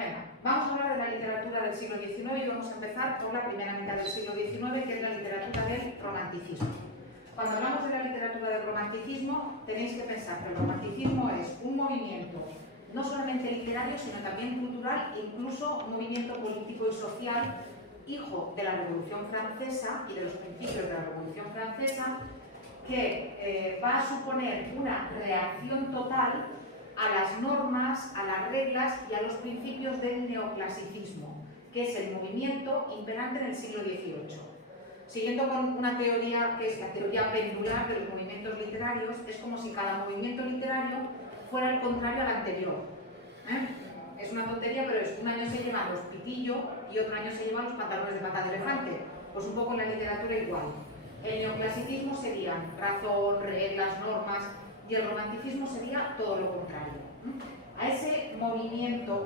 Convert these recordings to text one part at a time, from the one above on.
Venga, vamos a hablar de la literatura del siglo XIX y vamos a empezar por la primera mitad del siglo XIX, que es la literatura del romanticismo. Cuando hablamos de la literatura del romanticismo, tenéis que pensar que el romanticismo es un movimiento no solamente literario, sino también cultural, incluso un movimiento político y social, hijo de la Revolución Francesa y de los principios de la Revolución Francesa, que va a suponer una reacción total a las normas, a las reglas y a los principios del neoclasicismo, que es el movimiento imperante en el siglo XVIII. Siguiendo con una teoría que es la teoría pendular de los movimientos literarios, es como si cada movimiento literario fuera el contrario al anterior. Es una tontería, pero es un año se llevan los pitillos y otro año se llevan los pantalones de pata de elefante. Pues un poco en la literatura igual. El neoclasicismo serían razón, reglas, normas, y el romanticismo sería todo lo contrario. A ese movimiento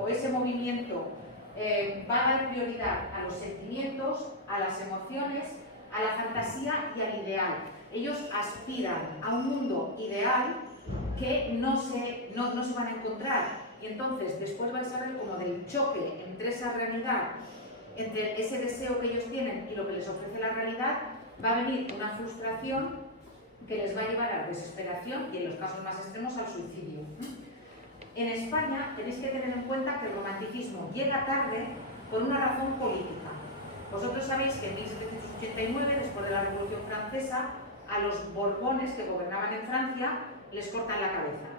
va a dar prioridad a los sentimientos, a las emociones, a la fantasía y al ideal. Ellos aspiran a un mundo ideal que no se van a encontrar. Y entonces después vais a ver como del choque entre esa realidad, entre ese deseo que ellos tienen y lo que les ofrece la realidad, va a venir una frustración que les va a llevar a la desesperación y en los casos más extremos al suicidio. En España tenéis que tener en cuenta que el romanticismo llega tarde por una razón política. Vosotros sabéis que en 1789, después de la Revolución Francesa, a los Borbones que gobernaban en Francia les cortan la cabeza.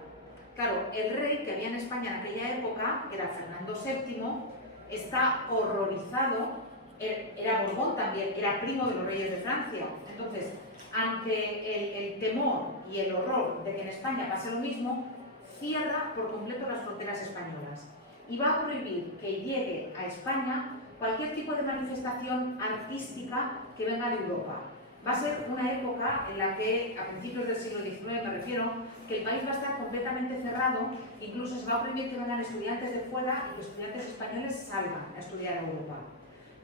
Claro, el rey que había en España en aquella época, que era Fernando VII, está horrorizado, era Borbón también, era primo de los reyes de Francia. Entonces, ante el temor y el horror de que en España pase lo mismo, cierra por completo las fronteras españolas y va a prohibir que llegue a España cualquier tipo de manifestación artística que venga de Europa. Va a ser una época en la que, a principios del siglo XIX me refiero, que el país va a estar completamente cerrado, incluso se va a prohibir que vengan estudiantes de fuera y que estudiantes españoles salgan a estudiar en Europa.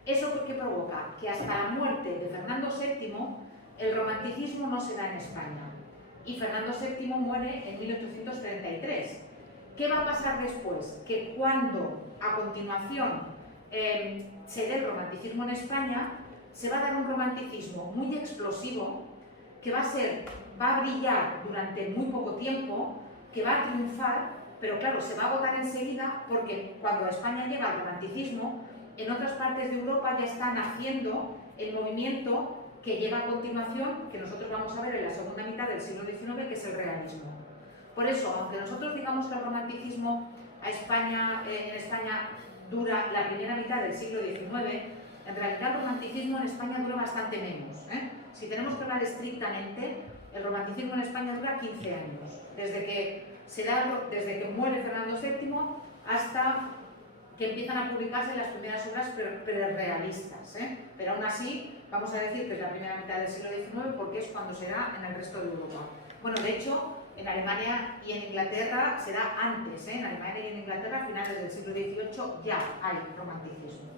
¿Eso qué provoca? Que hasta la muerte de Fernando VII el romanticismo no se da en España y Fernando VII muere en 1833. ¿Qué va a pasar después? Que cuando a continuación se dé el romanticismo en España, se va a dar un romanticismo muy explosivo que va a brillar durante muy poco tiempo, que va a triunfar, pero claro, se va a agotar enseguida porque cuando a España llega el romanticismo, en otras partes de Europa ya está naciendo el movimiento que llega a continuación, que nosotros vamos a ver en la segunda mitad del siglo XIX, que es el realismo. Por eso, aunque nosotros digamos que el romanticismo en España dura la primera mitad del siglo XIX, en realidad el romanticismo en España dura bastante menos. Si tenemos que hablar estrictamente, el romanticismo en España dura 15 años, desde que muere Fernando VII hasta que empiezan a publicarse las primeras obras prerealistas. Pero aún así, vamos a decir que es la primera mitad del siglo XIX porque es cuando se da en el resto de Europa. Bueno, de hecho, en Alemania y en Inglaterra se da antes. En Alemania y en Inglaterra, a finales del siglo XVIII, ya hay romanticismo.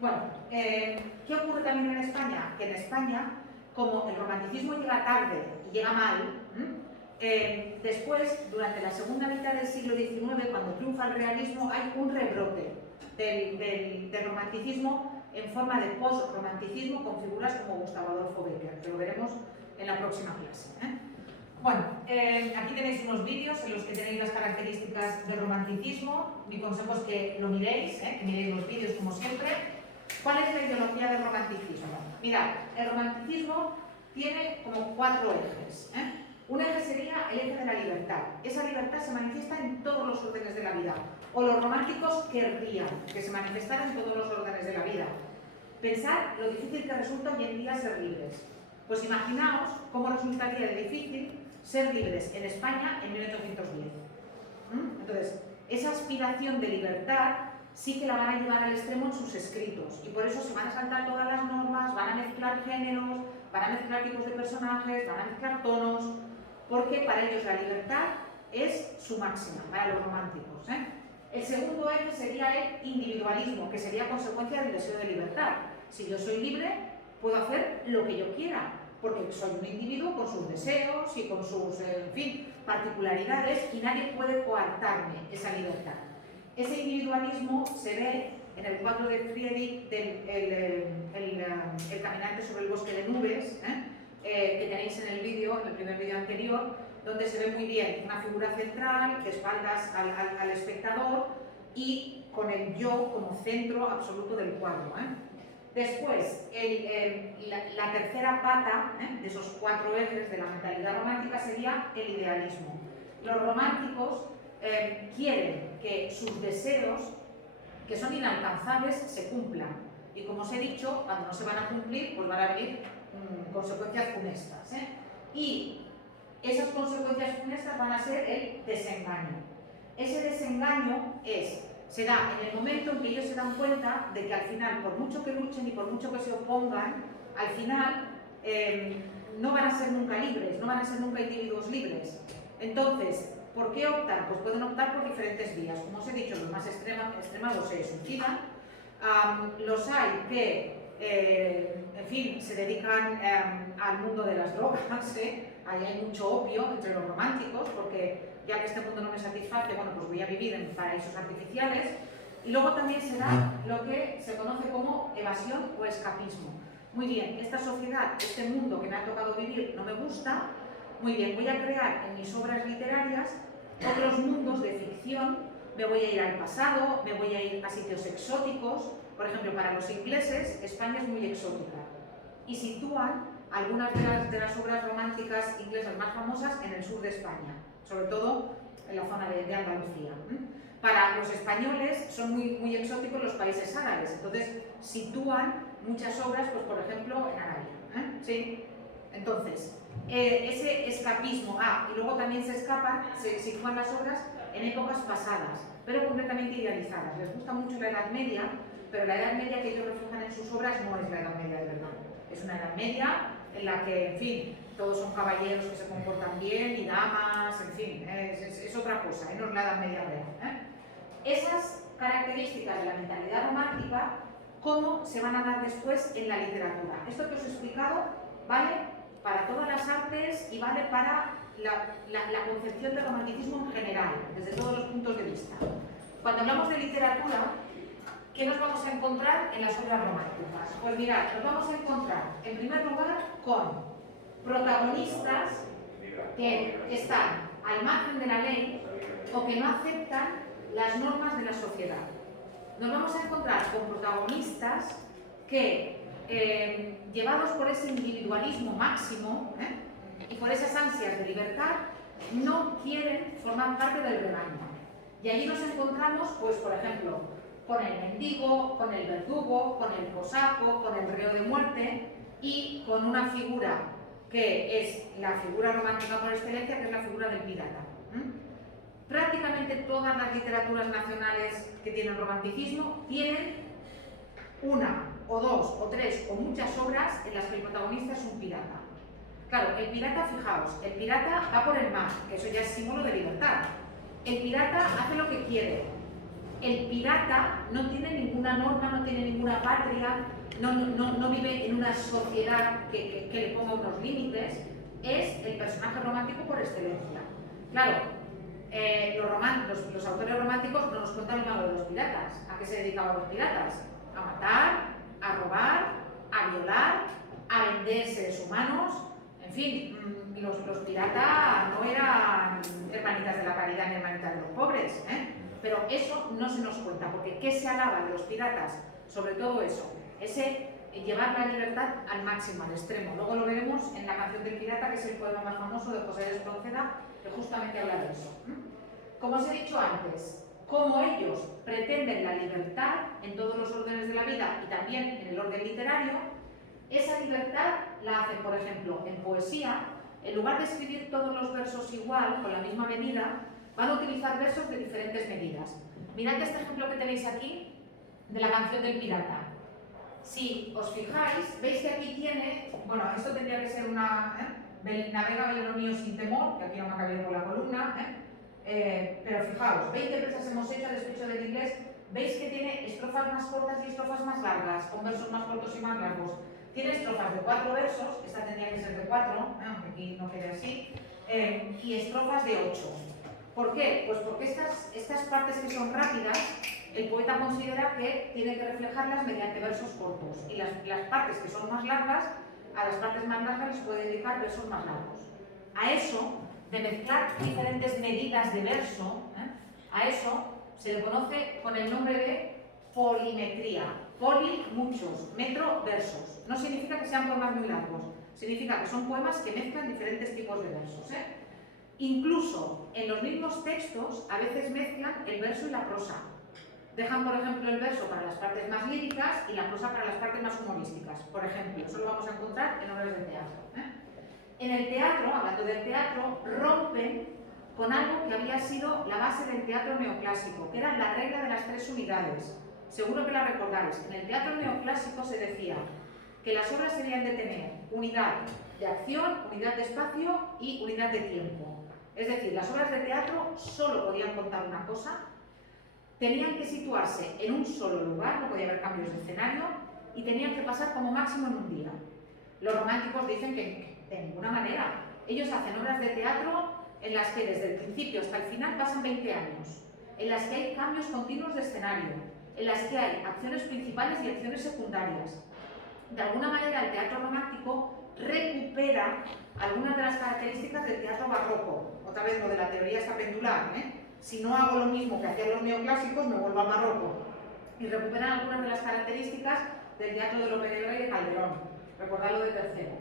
Bueno, ¿qué ocurre también en España? Que en España, como el romanticismo llega tarde y llega mal, después, durante la segunda mitad del siglo XIX, cuando triunfa el realismo, hay un rebrote del romanticismo en forma de post-romanticismo con figuras como Gustavo Adolfo Bécquer, que lo veremos en la próxima clase. Bueno, aquí tenéis unos vídeos en los que tenéis las características del romanticismo. Mi consejo es que lo miréis, que miréis los vídeos como siempre. ¿Cuál es la ideología del romanticismo? Mirad, el romanticismo tiene como 4 ejes. Un eje sería el eje de la libertad. Esa libertad se manifiesta en todos los órdenes de la vida. O los románticos querrían que se manifestara en todos los órdenes de la vida. Pensad lo difícil que resulta hoy en día ser libres. Pues imaginaos cómo resultaría de difícil ser libres en España en 1810. Entonces, esa aspiración de libertad sí que la van a llevar al extremo en sus escritos y por eso se van a saltar todas las normas, van a mezclar géneros, van a mezclar tipos de personajes, van a mezclar tonos, porque para ellos la libertad es su máxima, para los románticos. El segundo eje sería el individualismo, que sería consecuencia del deseo de libertad. Si yo soy libre, puedo hacer lo que yo quiera, porque soy un individuo con sus deseos y con sus, particularidades y nadie puede coartarme esa libertad. Ese individualismo se ve en el cuadro de Friedrich el caminante sobre el bosque de nubes, que tenéis en el vídeo, en el primer vídeo anterior, donde se ve muy bien una figura central, de espaldas al espectador y con el yo como centro absoluto del cuadro. Después, la tercera pata de esos 4 ejes de la mentalidad romántica sería el idealismo. Los románticos quieren que sus deseos, que son inalcanzables, se cumplan. Y como os he dicho, cuando no se van a cumplir, pues van a venir consecuencias funestas. Y esas consecuencias funestas van a ser el desengaño. Ese desengaño se da en el momento en que ellos se dan cuenta de que al final, por mucho que luchen y por mucho que se opongan, al final no van a ser nunca libres, no van a ser nunca individuos libres. Entonces, ¿por qué optan? Pues pueden optar por diferentes vías. Como os he dicho, los más extremados se suicidan. Los hay que, en fin, se dedican al mundo de las drogas. Ahí hay mucho opio entre los románticos, porque ya que este mundo no me satisface, bueno, pues voy a vivir en paraísos artificiales. Y luego también se da lo que se conoce como evasión o escapismo. Muy bien, esta sociedad, este mundo que me ha tocado vivir no me gusta. Muy bien, voy a crear en mis obras literarias otros mundos de ficción. Me voy a ir al pasado, me voy a ir a sitios exóticos. Por ejemplo, para los ingleses, España es muy exótica y sitúan algunas de las obras románticas inglesas más famosas en el sur de España, sobre todo en la zona de Andalucía. Para los españoles son muy exóticos los países árabes, entonces sitúan muchas obras, pues por ejemplo, en Arabia. ¿Sí? Entonces, ese escapismo, y luego también se sitúan las obras en épocas pasadas, pero completamente idealizadas. Les gusta mucho la Edad Media, pero la Edad Media que ellos reflejan en sus obras no es la Edad Media de verdad. Es una Edad Media en la que, en fin, todos son caballeros que se comportan bien y damas, en fin, es otra cosa, no es la Edad Media real. Esas características de la mentalidad romántica, ¿cómo se van a dar después en la literatura? Esto que os he explicado vale para todas las artes y vale para la concepción del romanticismo en general, desde todos los puntos de vista. Cuando hablamos de literatura, ¿qué nos vamos a encontrar en las obras románticas? Pues mirad, nos vamos a encontrar, en primer lugar, con protagonistas que están al margen de la ley o que no aceptan las normas de la sociedad. Nos vamos a encontrar con protagonistas que, llevados por ese individualismo máximo y por esas ansias de libertad, no quieren formar parte del rebaño. Y allí nos encontramos, pues, por ejemplo, con el mendigo, con el verdugo, con el cosaco, con el reo de muerte y con una figura que es la figura romántica por excelencia, que es la figura del pirata. Prácticamente todas las literaturas nacionales que tienen romanticismo tienen una o dos o tres o muchas obras en las que el protagonista es un pirata. Claro, el pirata, fijaos, el pirata va por el mar, que eso ya es símbolo de libertad. El pirata hace lo que quiere. El pirata no tiene ninguna norma, no tiene ninguna patria, no vive en una sociedad que le ponga unos límites. Es el personaje romántico por excelencia. Claro, los autores románticos no nos cuentan lo malo de los piratas. ¿A qué se dedicaban los piratas? A matar, a robar, a violar, a vender seres humanos. En fin, los piratas no eran hermanitas de la caridad ni hermanitas de los pobres, pero eso no se nos cuenta, porque ¿qué se alaba de los piratas? Sobre todo eso, ese llevar la libertad al máximo, al extremo. Luego lo veremos en la canción del pirata, que es el poema más famoso de José de Espronceda, que justamente habla de eso. Como os he dicho antes, como ellos pretenden la libertad en todos los órdenes de la vida y también en el orden literario, esa libertad la hacen, por ejemplo, en poesía. En lugar de escribir todos los versos igual, con la misma medida, van a utilizar versos de diferentes medidas. Mirad este ejemplo que tenéis aquí de la canción del pirata. Si os fijáis, veis que aquí tiene, bueno, esto tendría que ser una, navega velo mío sin temor, que aquí no me ha cabido con la columna, pero fijaos, 20 presas hemos hecho a despecho del inglés, veis que tiene estrofas más cortas y estrofas más largas, con versos más cortos y más largos. Tiene estrofas de 4 versos, esta tendría que ser de 4, aunque aquí no quede así, y estrofas de 8. ¿Por qué? Pues porque estas partes que son rápidas, el poeta considera que tiene que reflejarlas mediante versos cortos, y las partes que son más largas, a las partes más largas les puede dedicar versos más largos. A eso, de mezclar diferentes medidas de verso, a eso se le conoce con el nombre de polimetría. Poli, muchos, metro, versos. No significa que sean poemas muy largos, significa que son poemas que mezclan diferentes tipos de versos. Incluso en los mismos textos a veces mezclan el verso y la prosa. Dejan, por ejemplo, el verso para las partes más líricas y la prosa para las partes más humorísticas. Por ejemplo, eso lo vamos a encontrar en obras de teatro. En el teatro, hablando del teatro, rompen con algo que había sido la base del teatro neoclásico, que era la regla de las 3 unidades. Seguro que la recordáis. En el teatro neoclásico se decía que las obras debían de tener unidad de acción, unidad de espacio y unidad de tiempo. Es decir, las obras de teatro solo podían contar una cosa, tenían que situarse en un solo lugar, no podía haber cambios de escenario, y tenían que pasar como máximo en un día. Los románticos dicen que de ninguna manera. Ellos hacen obras de teatro en las que desde el principio hasta el final pasan 20 años, en las que hay cambios continuos de escenario, en las que hay acciones principales y acciones secundarias. De alguna manera el teatro romántico recupera algunas de las características del teatro barroco. Otra vez lo de la teoría está pendular, Si no hago lo mismo que hacían los neoclásicos, me vuelvo al barroco. Y recuperan algunas de las características del teatro de Lope de Vega y de Calderón. Recordadlo de Tercero.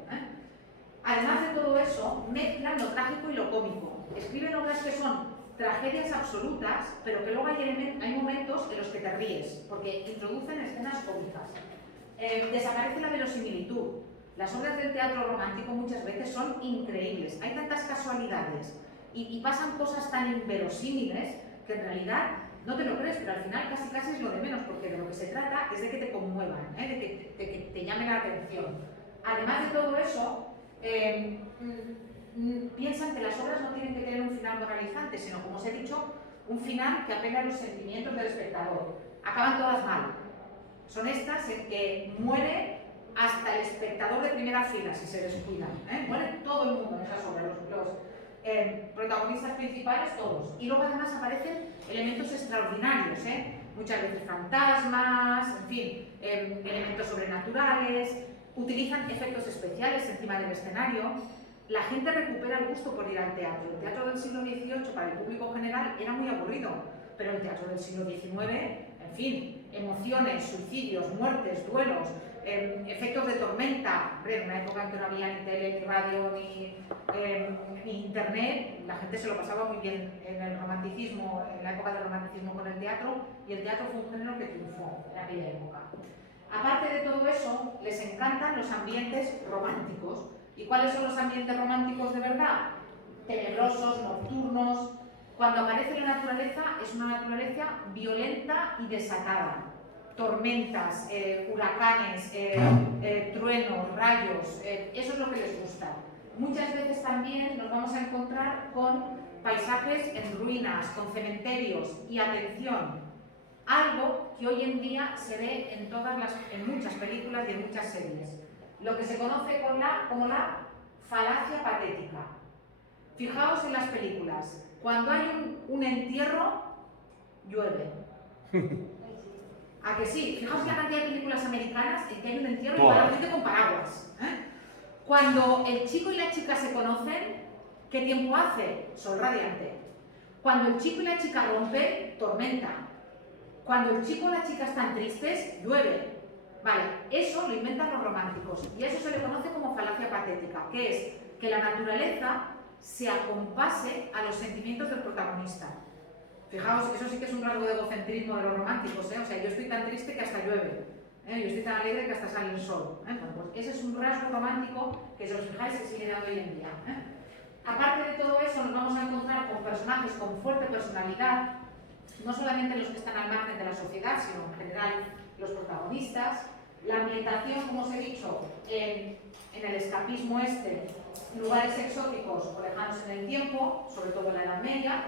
Además de todo eso, mezclan lo trágico y lo cómico. Escriben obras que son tragedias absolutas, pero que luego hay momentos en los que te ríes, porque introducen escenas cómicas. Desaparece la verosimilitud. Las obras del teatro romántico muchas veces son increíbles. Hay tantas casualidades y pasan cosas tan inverosímiles que en realidad no te lo crees, pero al final casi es lo de menos, porque de lo que se trata es de que te conmuevan, de que te llamen la atención. Además de todo eso, piensan que las obras no tienen que tener un final moralizante, sino, como os he dicho, un final que apela a los sentimientos del espectador. Acaban todas mal. Son estas en que muere hasta el espectador de primera fila, si se descuidan. Muere todo el mundo en esas obras, los protagonistas principales, todos. Y luego además aparecen elementos extraordinarios, muchas veces fantasmas, en fin, elementos sobrenaturales, utilizan efectos especiales encima del escenario. La gente recupera el gusto por ir al teatro. El teatro del siglo XVIII para el público general era muy aburrido, pero el teatro del siglo XIX, en fin, emociones, suicidios, muertes, duelos, efectos de tormenta. En una época en que no había ni tele, ni radio, ni internet, la gente se lo pasaba muy bien en el romanticismo, en la época del romanticismo con el teatro, y el teatro fue un género que triunfó en aquella época. Aparte de todo eso, les encantan los ambientes románticos. ¿Y cuáles son los ambientes románticos de verdad? Tenebrosos, nocturnos. Cuando aparece la naturaleza, es una naturaleza violenta y desatada. Tormentas, huracanes, truenos, rayos, eso es lo que les gusta. Muchas veces también nos vamos a encontrar con paisajes en ruinas, con cementerios y, atención, algo que hoy en día se ve en muchas películas y en muchas series, lo que se conoce como la falacia patética. Fijaos en las películas, cuando hay un entierro, llueve. ¿A que sí? Fijaos en la cantidad de películas americanas en que hay un entierro y va la gente con paraguas. Cuando el chico y la chica se conocen, ¿qué tiempo hace? Sol radiante. Cuando el chico y la chica rompen, tormenta. Cuando el chico o la chica están tristes, llueve. Vale, eso lo inventan los románticos y eso se le conoce como falacia patética, que es que la naturaleza se acompase a los sentimientos del protagonista. Fijaos, eso sí que es un rasgo de egocentrismo de los románticos, O sea, yo estoy tan triste que hasta llueve, yo estoy tan alegre que hasta sale el sol. Bueno, pues ese es un rasgo romántico que, si os fijáis, se sigue dando hoy en día. Aparte de todo eso, nos vamos a encontrar con personajes con fuerte personalidad, no solamente los que están al margen de la sociedad, sino en general los protagonistas. La ambientación, como os he dicho, en el escapismo lugares exóticos o lejanos en el tiempo, sobre todo en la Edad Media,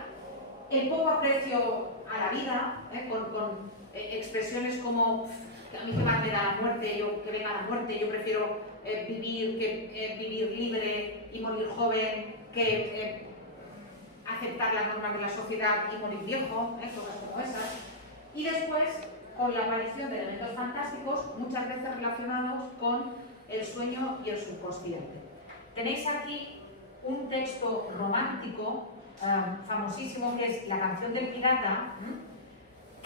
el poco aprecio a la vida, con expresiones como a mí que me de la muerte, que venga la muerte, yo prefiero vivir libre y morir joven que aceptar las normas de la sociedad y morir viejo, cosas como esas. Y después, con la aparición de elementos fantásticos, muchas veces relacionados con el sueño y el subconsciente. Tenéis aquí un texto romántico famosísimo, que es La canción del pirata,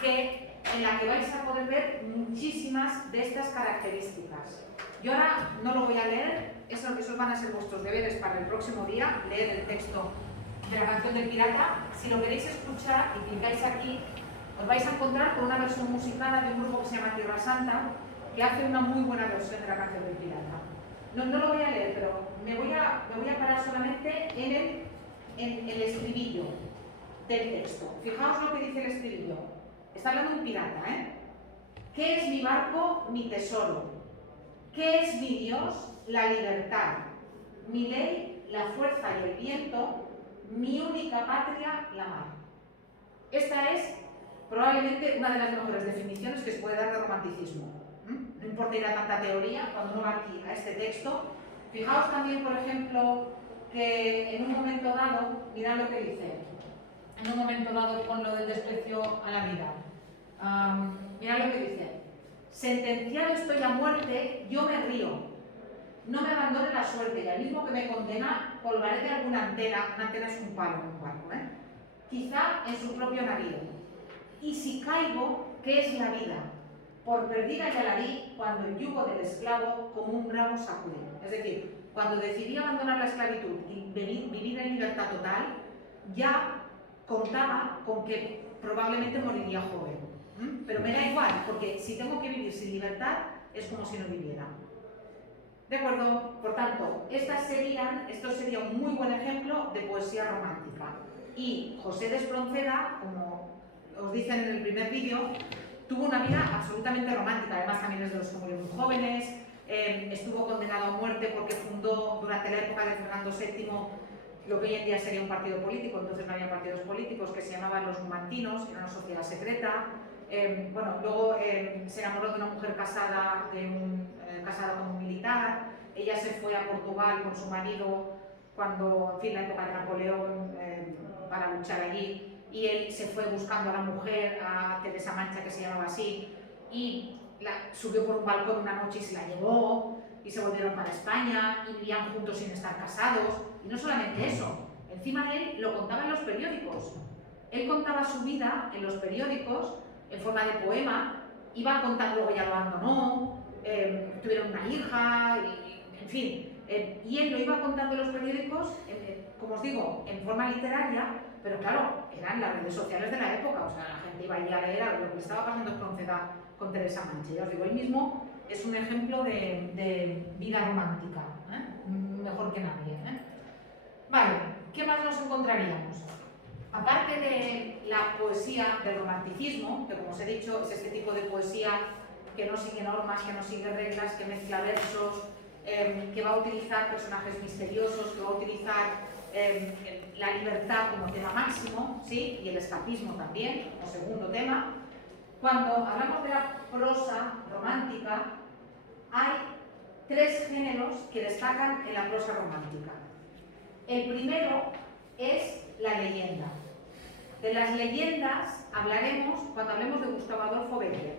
en la que vais a poder ver muchísimas de estas características. Yo ahora no lo voy a leer, esos van a ser vuestros deberes para el próximo día, leer el texto de La canción del pirata. Si lo queréis escuchar y clicáis aquí, os vais a encontrar con una versión musicada de un grupo que se llama Tierra Santa, que hace una muy buena versión de La canción del pirata. No lo voy a leer, pero me voy a parar solamente en el estribillo del texto. Fijaos lo que dice el estribillo. Está hablando un pirata, ¿eh? ¿Qué es mi barco? Mi tesoro. ¿Qué es mi Dios? La libertad. Mi ley, la fuerza y el viento. Mi única patria, la mar. Esta es probablemente una de las mejores definiciones que se puede dar de romanticismo. No importa ir a tanta teoría, cuando uno va aquí a este texto. Fijaos también, por ejemplo, que en un momento dado, mirad lo que dice, en un momento dado con lo del desprecio a la vida. Mirad lo que dice: sentenciado estoy a muerte, yo me río. No me abandone la suerte, y al mismo que me condena, colgaré de alguna antena. Una antena es un palo en un barco, quizá en su propio navío. Y si caigo, ¿qué es la vida? Por perdida ya la di cuando el yugo del esclavo como un bravo sacudí. Es decir, cuando decidí abandonar la esclavitud y vivir en libertad total, ya contaba con que probablemente moriría joven. Pero me da igual, porque si tengo que vivir sin libertad, es como si no viviera. ¿De acuerdo? Por tanto, esto sería un muy buen ejemplo de poesía romántica. Y José de Espronceda, como os dicen en el primer vídeo, tuvo una vida absolutamente romántica. Además, también es de los que murieron muy jóvenes. Estuvo condenado a muerte porque fundó durante la época de Fernando VII lo que hoy en día sería un partido político. Entonces no había partidos políticos, que se llamaban los numantinos, era una sociedad secreta. Luego se enamoró de una mujer casada con un militar. Ella se fue a Portugal con su marido cuando, en fin, la época de Napoleón, para luchar allí. Y él se fue buscando a la mujer, a Teresa Mancha, que se llamaba así, y subió por un balcón una noche y se la llevó, y se volvieron para España, y vivían juntos sin estar casados. Y no solamente eso, encima de él lo contaba en los periódicos. Él contaba su vida en los periódicos en forma de poema, iba contando, luego ya lo abandonó, tuvieron una hija, en fin, y él lo iba contando en los periódicos, como os digo, en forma literaria. Pero claro, eran las redes sociales de la época, o sea, la gente iba allí a leer algo que le estaba pasando en Espronceda con Teresa Mancha. Ya os digo, él mismo es un ejemplo de vida romántica, mejor que nadie. Vale, ¿qué más nos encontraríamos? Aparte de la poesía del romanticismo, que como os he dicho, es este tipo de poesía que no sigue normas, que no sigue reglas, que mezcla versos, que va a utilizar personajes misteriosos, que va a utilizar la libertad como tema máximo, ¿sí? Y el escapismo también, como segundo tema. Cuando hablamos de la prosa romántica, hay tres géneros que destacan en la prosa romántica. El primero es la leyenda. De las leyendas hablaremos cuando hablemos de Gustavo Adolfo Bécquer.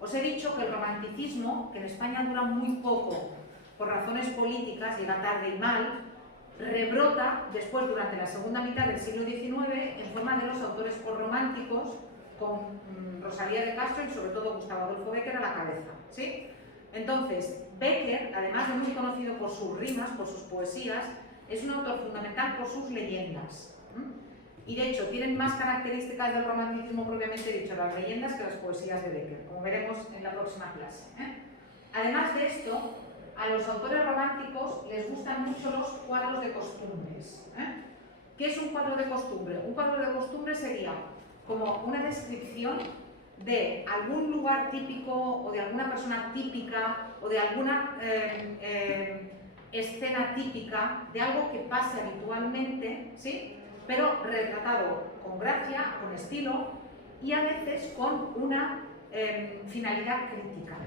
Os he dicho que el romanticismo, que en España dura muy poco por razones políticas, llega tarde y mal, rebrota después durante la segunda mitad del siglo XIX en forma de los autores postrománticos, con Rosalía de Castro y sobre todo Gustavo Adolfo Bécquer a la cabeza, ¿sí? Entonces, Bécquer, además de muy conocido por sus rimas, por sus poesías, es un autor fundamental por sus leyendas. Y de hecho, tienen más características del romanticismo propiamente dicho las leyendas que las poesías de Bécquer, como veremos en la próxima clase. Además de esto, a los autores románticos les gustan mucho los cuadros de costumbres. ¿Qué es un cuadro de costumbre? Un cuadro de costumbre sería como una descripción de algún lugar típico o de alguna persona típica o de alguna escena típica, de algo que pase habitualmente, ¿sí? Pero retratado con gracia, con estilo y a veces con una finalidad crítica.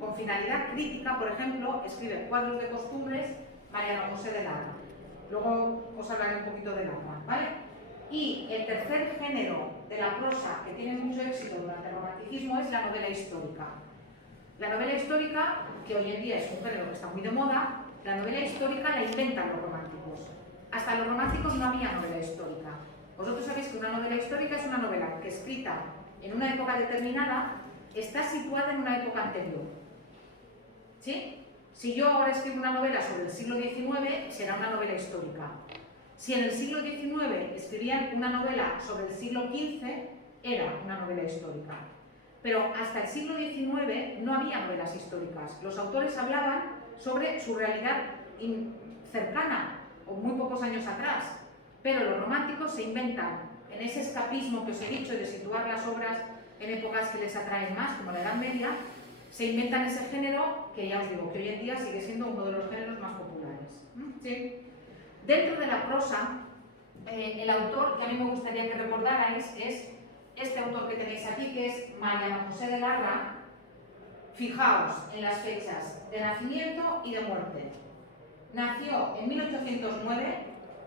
Con finalidad crítica, por ejemplo, escribe cuadros de costumbres Mariano José de Larra. Luego os hablaré un poquito de Larra, ¿vale? Y el tercer género de la prosa que tiene mucho éxito durante el romanticismo es la novela histórica. La novela histórica, que hoy en día es un género que está muy de moda, la novela histórica la inventan los románticos. Hasta los románticos no había novela histórica. Vosotros sabéis que una novela histórica es una novela que escrita en una época determinada está situada en una época anterior. ¿Sí? Si yo ahora escribo una novela sobre el siglo XIX, será una novela histórica. Si en el siglo XIX escribían una novela sobre el siglo XV, era una novela histórica. Pero hasta el siglo XIX no había novelas históricas. Los autores hablaban sobre su realidad cercana, o muy pocos años atrás. Pero los románticos se inventan, en ese escapismo que os he dicho de situar las obras en épocas que les atraen más, como la Edad Media, se inventan ese género que ya os digo, que hoy en día sigue siendo uno de los géneros más populares. ¿Sí? Dentro de la prosa, el autor que a mí me gustaría que recordarais es este autor que tenéis aquí, que es Mariano José de Larra. Fijaos en las fechas de nacimiento y de muerte. Nació en 1809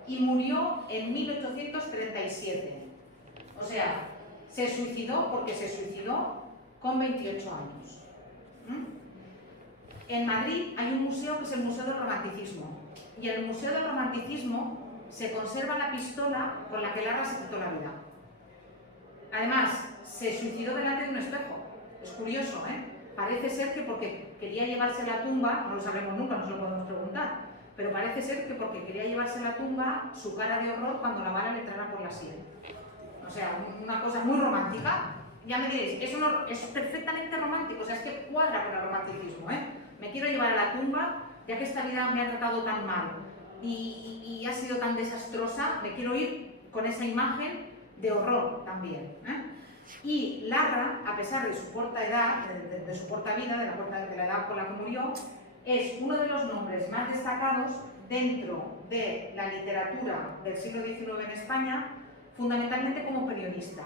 y murió en 1837. O sea, se suicidó porque se suicidó con 28 años. En Madrid hay un museo que es el Museo del Romanticismo. Y en el Museo del Romanticismo se conserva la pistola con la que Larra se quitó la vida. Además, se suicidó delante de un espejo. Es curioso, ¿eh? Parece ser que porque quería llevarse a la tumba, no lo sabremos nunca, no se lo podemos preguntar, pero parece ser que porque quería llevarse a la tumba su cara de horror cuando la bala le entrara por la sien. O sea, una cosa muy romántica. Ya me diréis, eso no, es perfectamente romántico, o sea, es que cuadra con el romanticismo, ¿eh? Me quiero llevar a la tumba, ya que esta vida me ha tratado tan mal y ha sido tan desastrosa, me quiero ir con esa imagen de horror también, ¿eh? Y Larra, a pesar de su corta edad, de su corta vida, de la edad con la que murió, es uno de los nombres más destacados dentro de la literatura del siglo XIX en España, fundamentalmente como periodista.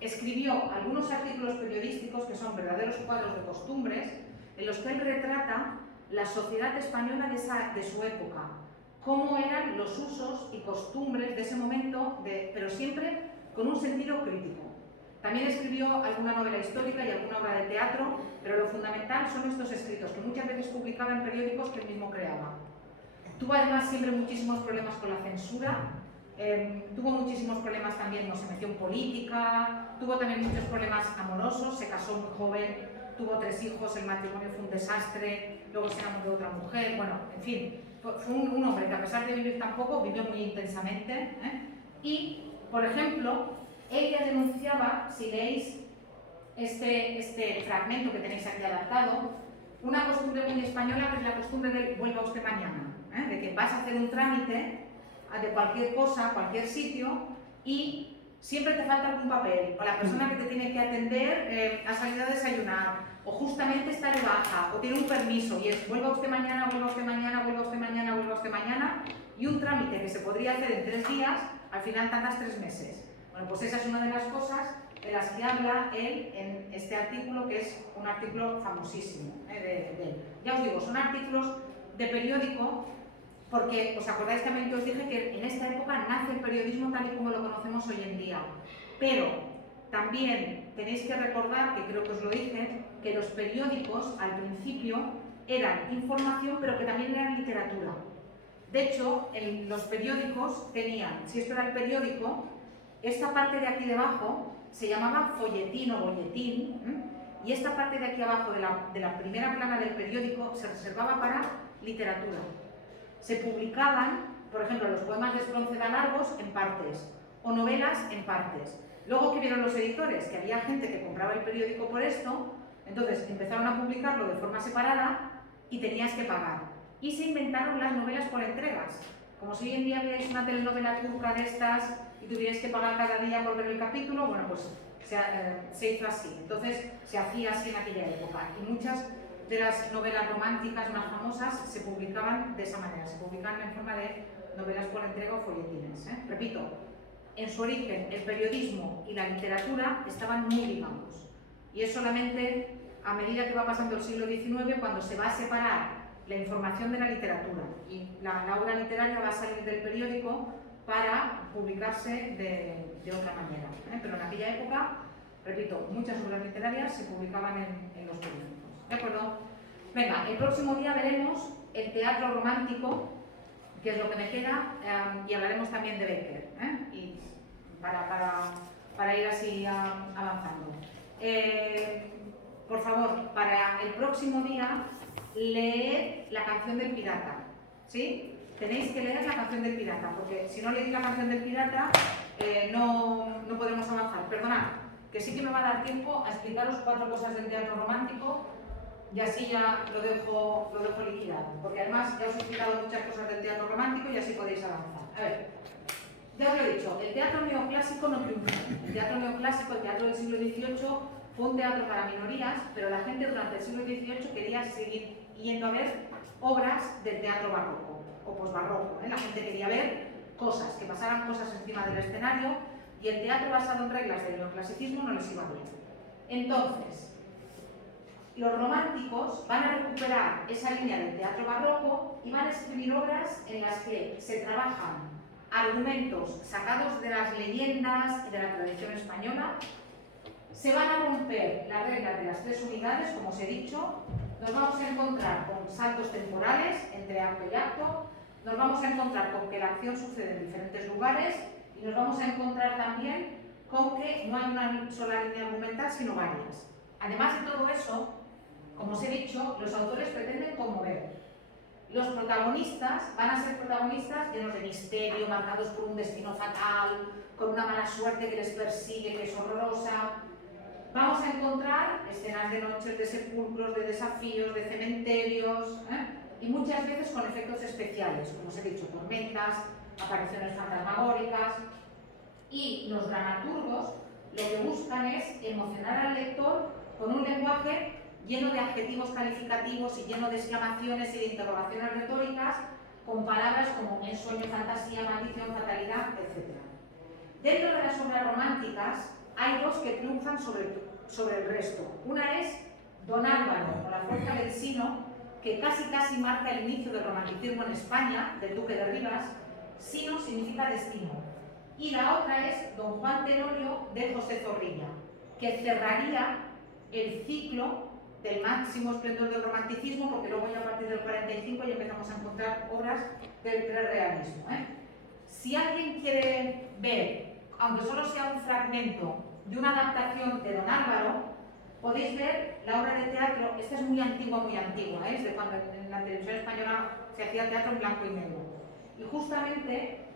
Escribió algunos artículos periodísticos que son verdaderos cuadros de costumbres, en los que él retrata la sociedad española de su época, cómo eran los usos y costumbres de ese momento, pero siempre con un sentido crítico. También escribió alguna novela histórica y alguna obra de teatro, pero lo fundamental son estos escritos, que muchas veces publicaba en periódicos que él mismo creaba. Tuvo además siempre muchísimos problemas con la censura, tuvo muchísimos problemas también, no se metió en política, tuvo también muchos problemas amorosos, se casó muy joven, tuvo 3 hijos, el matrimonio fue un desastre, luego se enamoró de otra mujer, bueno, en fin, fue un hombre que a pesar de vivir tan poco, vivió muy intensamente, ¿eh? Y, por ejemplo, ella denunciaba, si leéis este fragmento que tenéis aquí adaptado, una costumbre muy española que es la costumbre del vuelva usted mañana, ¿eh? De que vas a hacer un trámite de cualquier cosa, cualquier sitio, y siempre te falta algún papel, o la persona que te tiene que atender ha salido a desayunar, o justamente está de baja, o tiene un permiso, y es vuelva usted mañana, vuelva usted mañana, vuelva usted mañana, vuelva usted mañana, y un trámite que se podría hacer en 3 días, al final tardas 3 meses. Bueno, pues esa es una de las cosas de las que habla él en este artículo, que es un artículo famosísimo de él. Ya os digo, son artículos de periódico, porque os acordáis también que os dije que en esta época nace el periodismo tal y como lo conocemos hoy en día. Pero también tenéis que recordar, que creo que os lo dije, que los periódicos al principio eran información, pero que también eran literatura. De hecho, en los periódicos tenían, si esto era el periódico, esta parte de aquí debajo se llamaba folletín o bolletín, y esta parte de aquí abajo de la primera plana del periódico se reservaba para literatura. Se publicaban, por ejemplo, los poemas de Espronceda largos en partes, o novelas en partes. Luego, ¿qué vieron los editores? Que había gente que compraba el periódico por esto, entonces empezaron a publicarlo de forma separada y tenías que pagar. Y se inventaron las novelas por entregas. Como si hoy en día veáis una telenovela turca de estas y tuvierais que pagar cada día por ver el capítulo, bueno, pues se hizo así. Entonces, se hacía así en aquella época. Y muchas de las novelas románticas más famosas se publicaban de esa manera, se publicaban en forma de novelas por entrega o folletines. Repito, en su origen el periodismo y la literatura estaban muy ligados, y es solamente a medida que va pasando el siglo XIX cuando se va a separar la información de la literatura, y la obra literaria va a salir del periódico para publicarse de otra manera. Pero en aquella época, repito, muchas obras literarias se publicaban en los periódicos. ¿De acuerdo? Venga, el próximo día veremos el teatro romántico, que es lo que me queda, y hablaremos también de Becker, y para ir así avanzando. Por favor, para el próximo día, leed La canción del pirata, ¿sí? Tenéis que leer La canción del pirata, porque si no leéis La canción del pirata, no podremos avanzar. Perdonad, que sí que me va a dar tiempo a explicaros 4 cosas del teatro romántico, y así ya lo dejo liquidado, porque además ya os he explicado muchas cosas del teatro romántico y así podéis avanzar. A ver, ya os lo he dicho, el teatro neoclásico no triunfó. El teatro neoclásico, el teatro del siglo XVIII, fue un teatro para minorías, pero la gente durante el siglo XVIII quería seguir yendo a ver obras del teatro barroco o posbarroco. La gente quería ver cosas, que pasaran cosas encima del escenario, y el teatro basado en reglas del neoclasicismo no les iba bien. Entonces, los románticos van a recuperar esa línea del teatro barroco y van a escribir obras en las que se trabajan argumentos sacados de las leyendas y de la tradición española. Se van a romper las reglas de las 3 unidades, como os he dicho. Nos vamos a encontrar con saltos temporales entre acto y acto. Nos vamos a encontrar con que la acción sucede en diferentes lugares, y nos vamos a encontrar también con que no hay una sola línea argumental, sino varias. Además de todo eso, como os he dicho, los autores pretenden conmover. Los protagonistas van a ser protagonistas llenos de misterio, marcados por un destino fatal, con una mala suerte que les persigue, que es horrorosa. Vamos a encontrar escenas de noches, de sepulcros, de desafíos, de cementerios, y muchas veces con efectos especiales, como os he dicho, tormentas, apariciones fantasmagóricas. Y los dramaturgos lo que buscan es emocionar al lector con un lenguaje lleno de adjetivos calificativos y lleno de exclamaciones y de interrogaciones retóricas, con palabras como ensueño, fantasía, maldición, fatalidad, etc. Dentro de las obras románticas hay 2 que triunfan sobre el resto. Una es Don Álvaro, o La fuerza del Sino, que casi marca el inicio del romanticismo en España, del Duque de Rivas. Sino significa destino. Y la otra es Don Juan Tenorio, de José Zorrilla, que cerraría el ciclo del máximo esplendor del romanticismo, porque luego ya a partir del 45 ya empezamos a encontrar obras del realismo. Si alguien quiere ver, aunque solo sea un fragmento de una adaptación de Don Álvaro, podéis ver la obra de teatro. Esta es muy antigua, es de cuando en la televisión española se hacía teatro en blanco y negro. Y justamente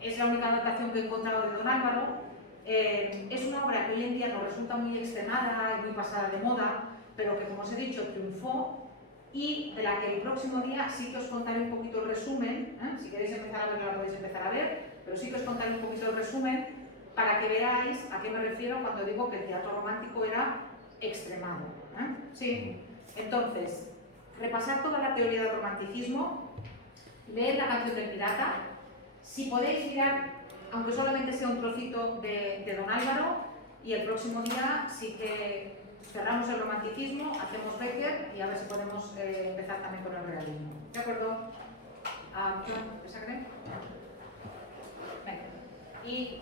es la única adaptación que he encontrado de Don Álvaro. Es una obra que hoy en día nos resulta muy extremada y muy pasada de moda, pero que, como os he dicho, triunfó, y de la que el próximo día sí que os contaré un poquito el resumen. Si queréis empezar a verla, la podéis empezar a ver, pero sí que os contaré un poquito el resumen para que veáis a qué me refiero cuando digo que el teatro romántico era extremado. Sí. Entonces, repasar toda la teoría del romanticismo, leer La canción del pirata. Si podéis mirar, aunque solamente sea un trocito de Don Álvaro, y el próximo día sí que cerramos el romanticismo, hacemos Becker y a ver si podemos empezar también con el realismo. ¿De acuerdo? ¿Qué se cree? Venga. Y